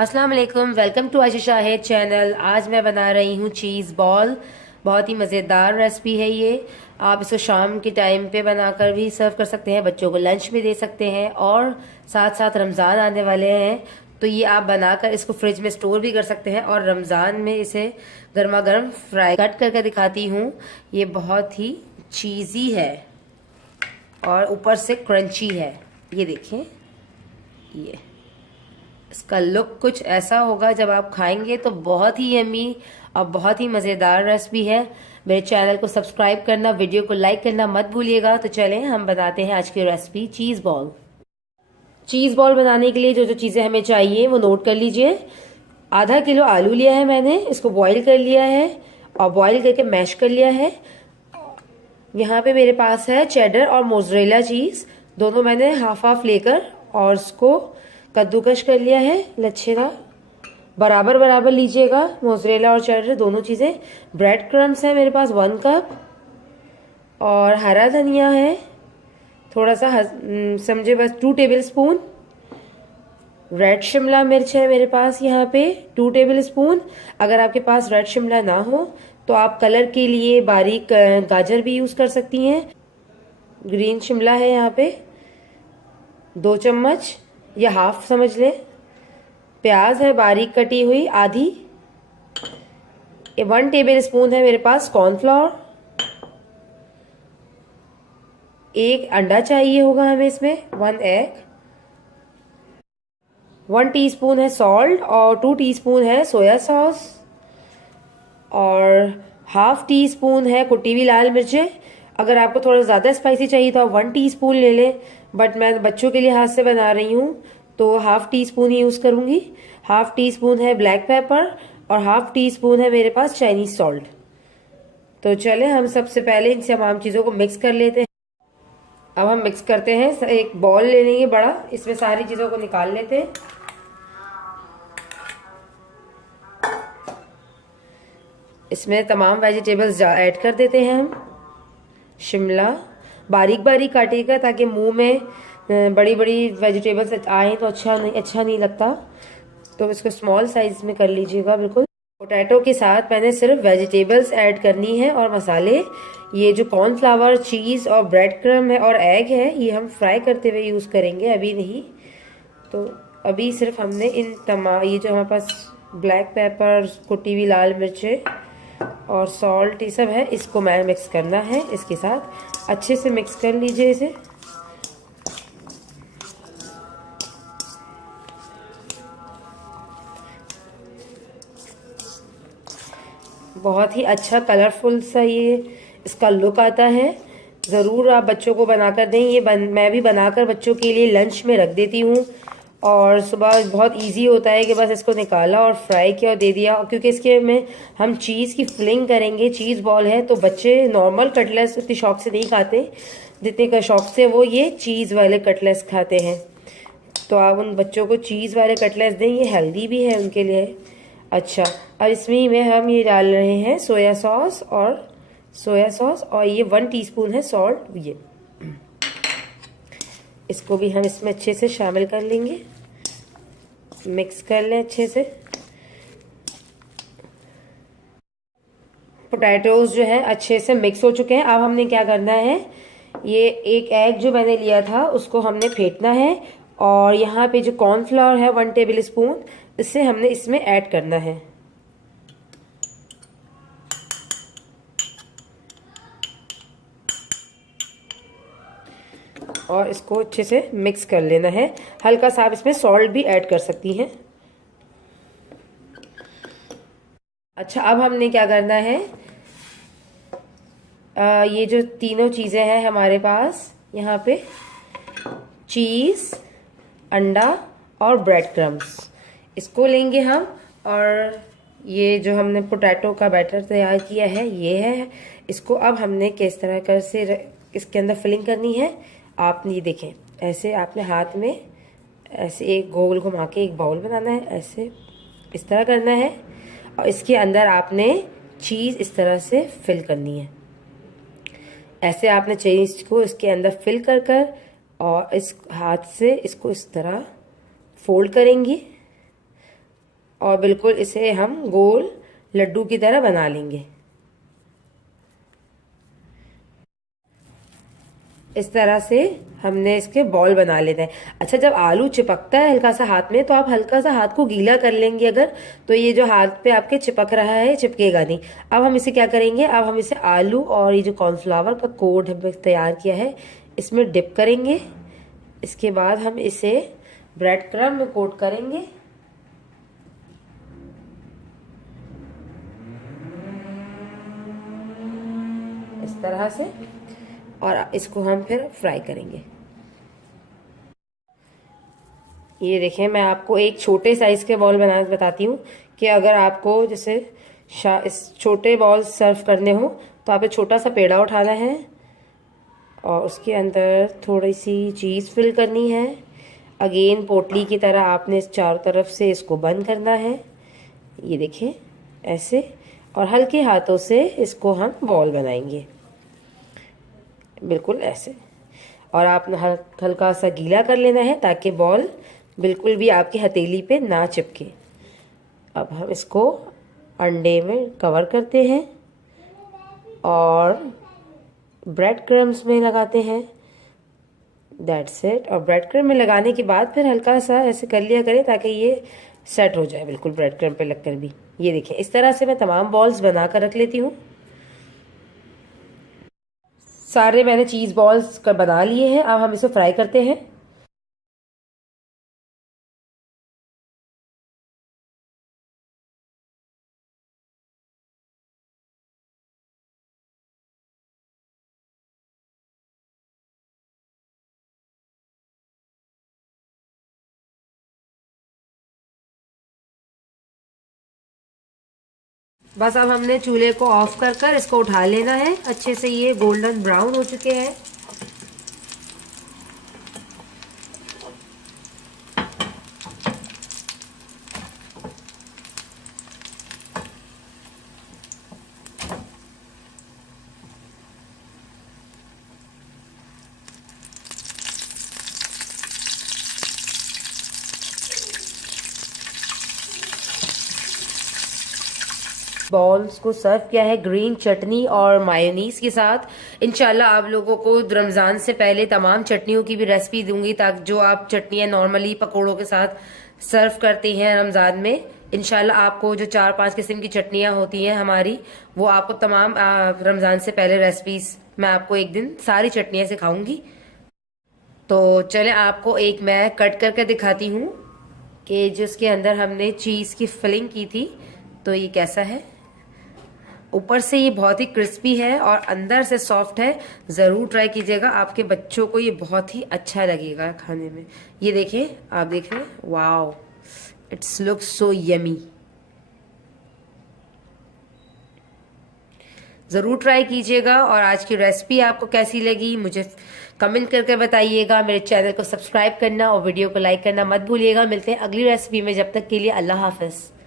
अस्सलाम वालेकुम, welcome to Ayesha Shahid channel. आज मैं बना रही हूँ चीज़ बॉल। बहुत ही मज़ेदार रेसिपी है ये। आप इसको शाम के टाइम पे बनाकर भी सर्व कर सकते हैं, बच्चों को लंच में दे सकते हैं, और साथ साथ रमज़ान आने वाले हैं तो ये आप बनाकर इसको फ्रिज में स्टोर भी कर सकते हैं और रमज़ान में इसे गर्मा गर्म फ्राई कट करके दिखाती हूँ। ये बहुत ही चीज़ी है और ऊपर से क्रंची है। ये देखें, ये इसका लुक कुछ ऐसा होगा जब आप खाएंगे तो बहुत ही यम्मी और बहुत ही मज़ेदार रेसिपी है। मेरे चैनल को सब्सक्राइब करना, वीडियो को लाइक करना मत भूलिएगा। तो चलें हम बनाते हैं आज की रेसिपी चीज़ बॉल। चीज़ बॉल बनाने के लिए जो जो चीज़ें हमें चाहिए वो नोट कर लीजिए। आधा किलो आलू लिया है मैंने, इसको बॉईल कर लिया है और बॉईल करके मैश कर लिया है। यहाँ पे मेरे पास है चेडर और मोज़रेला चीज़, दोनों मैंने हाफ हाफ लेकर और उसको कद्दूकश कर लिया है लच्छेदार। बराबर बराबर लीजिएगा मोज़रेला और चेडर दोनों चीज़ें। ब्रेड क्रम्स है मेरे पास 1 कप, और हरा धनिया है थोड़ा सा, समझे बस 2 टेबल स्पून। रेड शिमला मिर्च है मेरे पास यहाँ पे 2 टेबल स्पून। अगर आपके पास रेड शिमला ना हो तो आप कलर के लिए बारीक गाजर भी यूज़ कर सकती हैं। ग्रीन शिमला है यहाँ पे 2 चम्मच या हाफ समझ लें। प्याज है बारीक कटी हुई आधी। 1 टेबल स्पून है मेरे पास कॉर्नफ्लोर। 1 अंडा चाहिए होगा हमें इसमें, 1 एग। 1 टीस्पून है सॉल्ट और 2 टीस्पून है सोया सॉस, और हाफ टी स्पून है कुटी हुई लाल मिर्चें। अगर आपको थोड़ा ज़्यादा स्पाइसी चाहिए तो आप 1 टीस्पून ले लें, बट मैं बच्चों के लिए हाथ से बना रही हूँ तो हाफ टी स्पून ही यूज़ करूँगी। हाफ टी स्पून है ब्लैक पेपर और हाफ टी स्पून है मेरे पास चाइनीज सॉल्ट। तो चले हम सबसे पहले इन तमाम चीज़ों को मिक्स कर लेते हैं। अब हम मिक्स करते हैं। एक बॉल ले लेंगे बड़ा, इसमें सारी चीज़ों को निकाल लेते हैं। इसमें तमाम वेजिटेबल्स ऐड कर देते हैं हम। शिमला बारीक बारीक काटिएगा ताकि मुंह में बड़ी बड़ी वेजिटेबल्स आए तो अच्छा नहीं लगता, तो इसको स्मॉल साइज में कर लीजिएगा बिल्कुल। पोटैटो के साथ मैंने सिर्फ वेजिटेबल्स ऐड करनी है और मसाले। ये जो कॉर्नफ्लावर, चीज़ और ब्रेड क्रम है और एग है ये हम फ्राई करते हुए यूज़ करेंगे, अभी नहीं। तो अभी सिर्फ हमने इन तमाम, ये जो हमारे पास ब्लैक पेपर, कुटी हुई लाल मिर्चें और सॉल्ट ये सब है, इसको मैं मिक्स करना है इसके साथ। अच्छे से मिक्स कर लीजिए इसे। बहुत ही अच्छा कलरफुल सा ये इसका लुक आता है। ज़रूर आप बच्चों को बनाकर दें। ये मैं भी बनाकर बच्चों के लिए लंच में रख देती हूँ, और सुबह बहुत इजी होता है कि बस इसको निकाला और फ्राई किया और दे दिया। क्योंकि इसके में हम चीज़ की फिलिंग करेंगे, चीज़ बॉल है, तो बच्चे नॉर्मल कटलेट्स उतनी शौक से नहीं खाते जितने का शौक से वो ये चीज़ वाले कटलेट्स खाते हैं। तो आप उन बच्चों को चीज़ वाले कटलेट्स दें, ये हेल्दी भी है उनके लिए। अच्छा, अब इसमें में हम ये डाल रहे हैं सोया सॉस, और ये 1 टीस्पून है सॉल्ट। ये इसको भी हम इसमें अच्छे से शामिल कर लेंगे, मिक्स कर लें अच्छे से। पोटैटोज जो है अच्छे से मिक्स हो चुके हैं। अब हमने क्या करना है, ये 1 एग जो मैंने लिया था उसको हमने फेंटना है, और यहाँ पे जो कॉर्नफ्लावर है 1 टेबल स्पून, इससे हमने इसमें ऐड करना है। और इसको अच्छे से मिक्स कर लेना है। हल्का सा आप इसमें सॉल्ट भी ऐड कर सकती हैं। अच्छा, अब हमने क्या करना है, ये जो तीनों चीज़ें हैं हमारे पास यहाँ पे, चीज़, अंडा और ब्रेड क्रम्स, इसको लेंगे हम। और ये जो हमने पोटैटो का बैटर तैयार किया है ये है। इसको अब हमने किस तरह कर से इसके अंदर फिलिंग करनी है, आप ये देखें, ऐसे आपने हाथ में ऐसे एक गोल घुमा के एक बाउल बनाना है, ऐसे इस तरह करना है, और इसके अंदर आपने चीज़ इस तरह से फिल करनी है। ऐसे आपने चीज़ को इसके अंदर फिल कर कर और इस हाथ से इसको इस तरह फोल्ड करेंगी और बिल्कुल इसे हम गोल लड्डू की तरह बना लेंगे। इस तरह से हमने इसके बॉल बना लेते हैं। अच्छा, जब आलू चिपकता है हल्का सा हाथ में, तो आप हल्का सा हाथ को गीला कर लेंगे अगर, तो ये जो हाथ पे आपके चिपक रहा है चिपकेगा नहीं। अब हम इसे क्या करेंगे, अब हम इसे आलू और ये जो कॉर्नफ्लावर का कोट हमने तैयार किया है इसमें डिप करेंगे। इसके बाद हम इसे ब्रेड क्रम्ब में कोट करेंगे। इस तरह से, और इसको हम फिर फ्राई करेंगे। ये देखिए, मैं आपको एक छोटे साइज के बॉल बना बताती हूँ कि अगर आपको जैसे इस छोटे बॉल सर्व करने हो तो आप एक छोटा सा पेड़ा उठाना है और उसके अंदर थोड़ी सी चीज़ फिल करनी है। अगेन पोटली की तरह आपने इस चारों तरफ से इसको बंद करना है। ये देखिए ऐसे, और हल्के हाथों से इसको हम बॉल बनाएंगे, बिल्कुल ऐसे। और आप हल्का सा गीला कर लेना है ताकि बॉल बिल्कुल भी आपकी हथेली पे ना चिपके। अब हम इसको अंडे में कवर करते हैं और ब्रेड क्रम्स में लगाते हैं। That's it. और ब्रेड क्रम्ब में लगाने के बाद फिर हल्का सा ऐसे कर लिया करें ताकि ये सेट हो जाए बिल्कुल ब्रेड क्रम्ब पे लगकर भी। ये देखिए, इस तरह से मैं तमाम बॉल्स बना कर रख लेती हूँ। सारे मैंने चीज़ बॉल्स बना लिए हैं। अब हम इसे फ्राई करते हैं। बस अब हमने चूल्हे को ऑफ कर इसको उठा लेना है। अच्छे से ये गोल्डन ब्राउन हो चुके हैं। बॉल्स को सर्व किया है ग्रीन चटनी और मायोनीज के साथ। इंशाल्लाह आप लोगों को रमज़ान से पहले तमाम चटनियों की भी रेसिपी दूंगी, ताकि जो आप चटनियाँ नॉर्मली पकोड़ों के साथ सर्व करती हैं रमज़ान में, इंशाल्लाह आपको जो 4-5 किस्म की चटनियाँ होती हैं हमारी, वो आपको तमाम रमज़ान से पहले रेसिपीज मैं आपको एक दिन सारी चटनियाँ सिखाऊंगी। तो चले आपको एक मैं कट करके दिखाती हूँ कि जिसके अंदर हमने चीज़ की फिलिंग की थी, तो ये कैसा है। ऊपर से ये बहुत ही क्रिस्पी है और अंदर से सॉफ्ट है। ज़रूर ट्राई कीजिएगा, आपके बच्चों को ये बहुत ही अच्छा लगेगा खाने में। ये देखिए, आप देख रहे हैं, wow, it's look so yummy. ज़रूर ट्राई कीजिएगा। और आज की रेसिपी आपको कैसी लगी मुझे कमेंट करके बताइएगा। मेरे चैनल को सब्सक्राइब करना और वीडियो को लाइक करना मत भूलिएगा। मिलते हैं अगली रेसिपी में, जब तक के लिए अल्लाह हाफ़िज़।